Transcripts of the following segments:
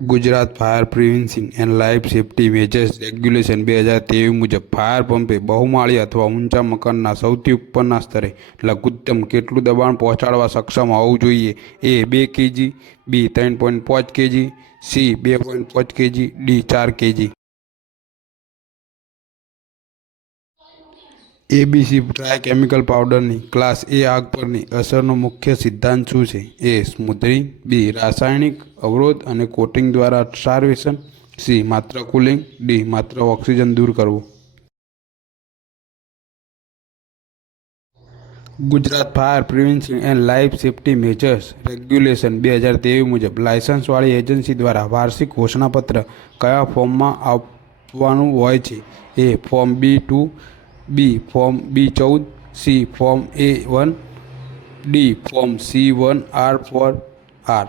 Gujarat fire prevention and life safety measures regulation 2023 મુજબ fire પંપે બહુમાળી અથવા ઊંચા મકાનના સૌથી ઉપરના સ્તરે લઘુત્તમ કેટલું દબાણ પહોંચાડવા સક્ષમ હોવું જોઈએ? A 2 KG, B 3.5 KG, C 2.5 KG, D 4 KG. ABC dry chemical પાવડરની ક્લાસ એ આગ પરની અસરનો મુખ્ય સિદ્ધાંત શું છે? એ સ્મૂથરિંગ, બી રાસાયણિક અવરોધ અને કોટિંગ દ્વારા સ્ટાર્વેશન, સી માત્ર કુલિંગ, ડી માત્ર ઓક્સિજન દૂર કરવું. Gujarat fire prevention and life safety measures regulation 2023 મુજબ લાયસન્સવાળી એજન્સી દ્વારા વાર્ષિક ઘોષણાપત્ર કયા ફોર્મમાં આપવાનું હોય છે? A form B2, B form B14, C form A1, D form C1R4R.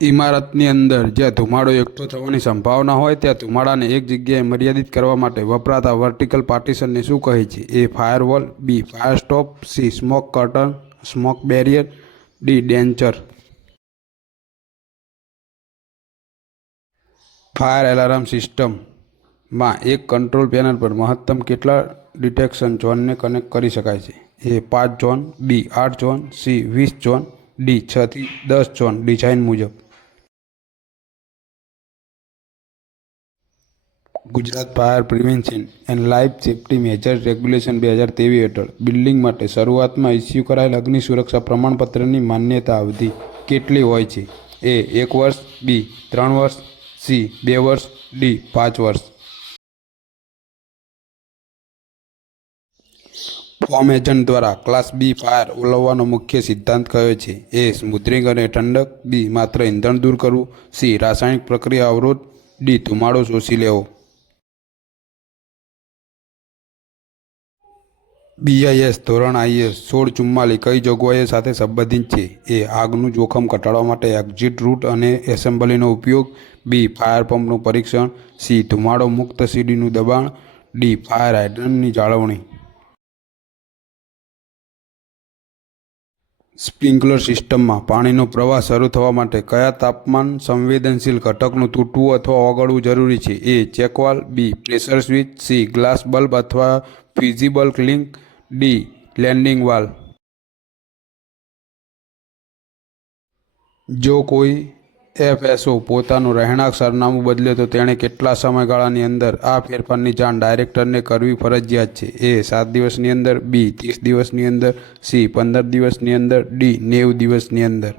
ઇમારતની અંદર જ્યાં ધુમાડો એકઠો થવાની સંભાવના હોય ત્યાં ધુમાડાને એક જગ્યાએ મર્યાદિત કરવા માટે વપરાતા વર્ટિકલ પાર્ટીશનને શું કહે છે? A firewall, B fire stop, C smoke curtain, smoke barrier, D denture. Fire alarm સિસ્ટમમાં એક કંટ્રોલ પેનલ પર મહત્તમ કેટલા ડિટેક્શન ઝોનને કનેક્ટ કરી શકાય છે? A 5 zone, B 8 zone, C 20 zone, D 6 થી 10 ઝોન ડિઝાઇન મુજબ. Gujarat fire prevention and life safety measures regulation 2023 હેઠળ બિલ્ડિંગ માટે શરૂઆતમાં ઇસ્યુ કરાયેલ અગ્નિ સુરક્ષા પ્રમાણપત્રની માન્યતા અવધિ કેટલી હોય છે? એ 1 વર્ષ, બી 3 વર્ષ, સી 2 વર્ષ, ડી 5 વર્ષ. ફોર્મ એજન્ટ દ્વારા ક્લાસ બી ફાયર ઓલવવાનો મુખ્ય સિદ્ધાંત કયો છે? એ સ્મૂથરિંગ અને ઠંડક, બી માત્ર ઇંધણ દૂર કરવું, સી રાસાયણિક પ્રક્રિયા અવરોધ, ડી ધુમાડો શોષી લેવો. બીઆઈએસ ધોરણ IS 1644 કઈ જોગવાઈઓ સાથે સંબંધિત છે? એ આગનું જોખમ ઘટાડવા માટે એક્ઝિટ રૂટ અને એસેમ્બલીનો ઉપયોગ, બી ફાયર પંપનું પરીક્ષણ, સી ધુમાડો મુક્ત સીડીનું દબાણ, ડી ફાયર હાઇડ્રન્ટની જાળવણી. સ્પ્રિંકલર સિસ્ટમમાં પાણીનો પ્રવાહ શરૂ થવા માટે કયા તાપમાન સંવેદનશીલ ઘટકનું તૂટવું અથવા ઓગળવું જરૂરી છે? A check valve, B pressure switch, C glass bulb અથવા fusible link, D landing valve. જો કોઈ FSO પોતાનું રહેણાંક સરનામું બદલે તો તેણે કેટલા સમયગાળાની અંદર આ ફેરફારની જાણ ડાયરેક્ટરને કરવી ફરજિયાત છે? એ 7 દિવસની અંદર, બી 30 દિવસની અંદર, સી 15 દિવસની અંદર, ડી 90 દિવસની અંદર.